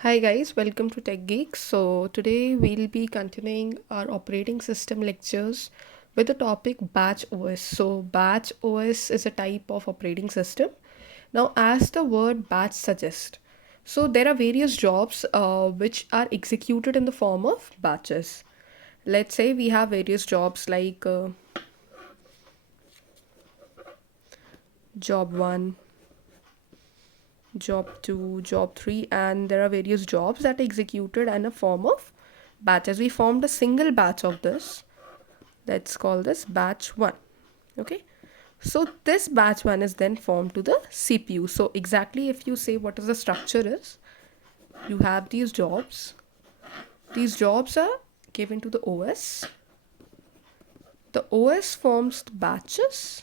Hi guys, welcome to Tech Geeks. So today we'll be continuing our operating system lectures with the topic Batch OS. So Batch OS is a type of operating system. Now, as the word batch suggests, so there are various jobs which are executed in the form of batches. Let's say we have various jobs like job 1, job 2, job 3, and there are various jobs that are executed in a form of batches. We formed a single batch of this. Let's call this batch 1. Okay. So this batch 1 is then formed to the CPU. So exactly if you say what is the structure is, you have these jobs. These jobs are given to the OS. The OS forms the batches,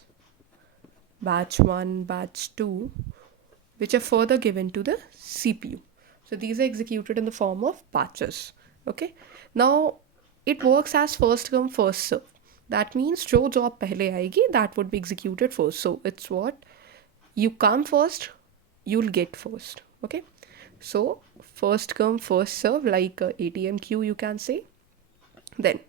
batch 1, batch 2, which are further given to the CPU. So these are executed in the form of batches. Okay. Now it works as first come first serve. That means जो job पहले आएगी that would be executed first. So it's what you come first, you'll get first. Okay. So first come first serve like ATM queue you can say. Then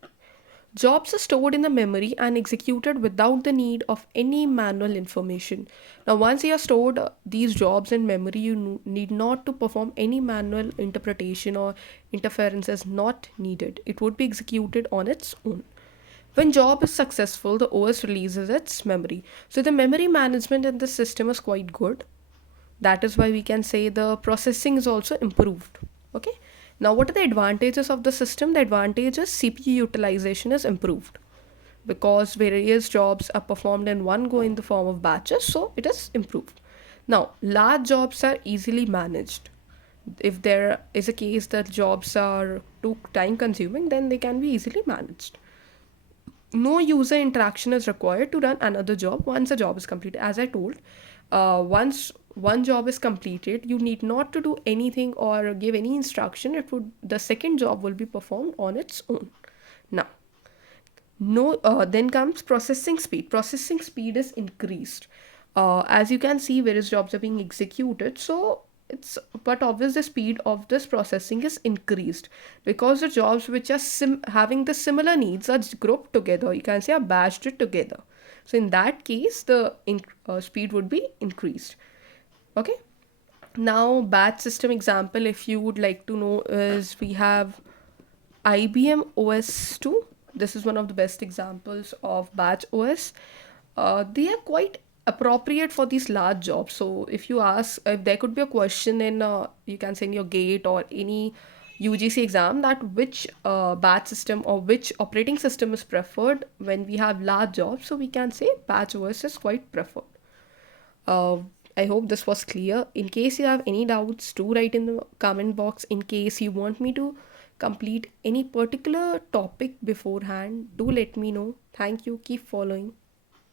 jobs are stored in the memory and executed without the need of any manual information. Now, once you have stored these jobs in memory, you need not to perform any manual interpretation or interference is not needed. It would be executed on its own. When job is successful, the OS releases its memory. So the memory management in this system is quite good. That is why we can say the processing is also improved. Okay. Now, what are the advantages of the system? The advantage is CPU utilization is improved because various jobs are performed in one go in the form of batches, so it is improved. Now, large jobs are easily managed. If there is a case that jobs are too time consuming, then they can be easily managed. No user interaction is required to run another job once a job is completed. As I told, once one job is completed, you need not to do anything or give any instruction. It would the second job will be performed on its own. Now, no then comes processing speed. Processing speed is increased. As you can see, various jobs are being executed, so it's but obvious the speed of this processing is increased because the jobs which are having the similar needs are grouped together, you can say are batched together. So in that case the speed would be increased. Okay. Now batch system example if you would like to know is we have IBM OS 2. This is one of the best examples of batch OS. They are quite appropriate for these large jobs. So if you ask if there could be a question in you can say in your gate or any UGC exam that which batch system or which operating system is preferred when we have large jobs, so we can say batch OS is quite preferred. uh, I hope this was clear. In case you have any doubts, do write in the comment box. In case you want me to complete any particular topic beforehand, do let me know. Thank you. Keep following.